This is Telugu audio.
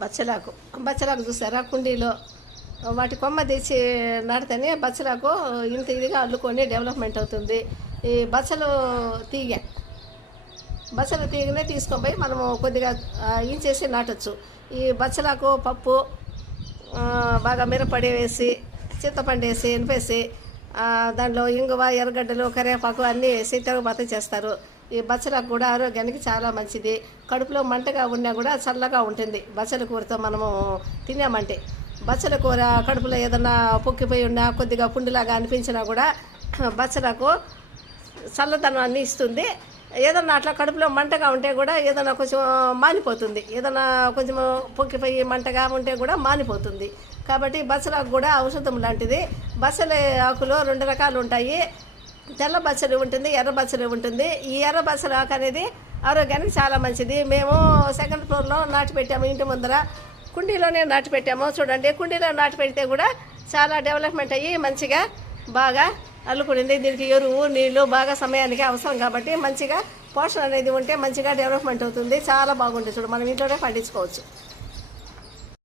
బచ్చలాకు బచ్చలాకు చూసారా కుండీలో వాటి కొమ్మ తెచ్చి నాటితేనే బచ్చలాకు ఇంత ఇదిగా అల్లుకొని డెవలప్మెంట్ అవుతుంది. ఈ బచ్చల తీగనే తీసుకొని పోయి మనము కొద్దిగా ఇంచేసి నాటచ్చు. ఈ బచ్చలాకు పప్పు బాగా మిరపడి వేసి చింతపండు వేసి ఎనిపేసి దాంట్లో ఇంగువ ఎర్రగడ్డలు కరివేపాకు అన్నీ వేసి తిరగబాత చేస్తారు. ఈ బచ్చలాకు కూడా ఆరోగ్యానికి చాలా మంచిది. కడుపులో మంటగా ఉన్నా కూడా చల్లగా ఉంటుంది బచ్చల కూరతో మనము తినామంటే. బచ్చల కూర కడుపులో ఏదన్నా పొక్కిపోయి ఉన్నా కొద్దిగా పుండిలాగా అనిపించినా కూడా బచ్చలకు చల్లదనాన్ని ఇస్తుంది. ఏదన్నా అట్లా కడుపులో మంటగా ఉంటే కూడా ఏదన్నా కొంచెం మానిపోతుంది. ఏదన్నా కొంచెం పొక్కిపోయి మంటగా ఉంటే కూడా మానిపోతుంది. కాబట్టి బచ్చలాకు కూడా ఔషధం లాంటిది. బచ్చల ఆకులో 2 రకాలు ఉంటాయి. తెల్ల బచ్చలి ఉంటుంది, ఎర్ర బచ్చలి ఉంటుంది. ఈ ఎర్ర బచ్చల ఆకు అనేది ఆరోగ్యానికి చాలా మంచిది. మేము 2nd ఫ్లోర్లో నాటి పెట్టాము. ఇంటి ముందర కుండీలోనే నాటి పెట్టాము. చూడండి, కుండీలో నాటి పెడితే కూడా చాలా డెవలప్మెంట్ అయ్యి మంచిగా బాగా అల్లుకునింది. దీనికి ఎరువు నీళ్లు బాగా సమయానికి అవసరం కాబట్టి మంచిగా పోషణ అనేది ఉంటే మంచిగా డెవలప్మెంట్ అవుతుంది. చాలా బాగుంటుంది. చూడు, మనం ఇంట్లోనే పండించుకోవచ్చు.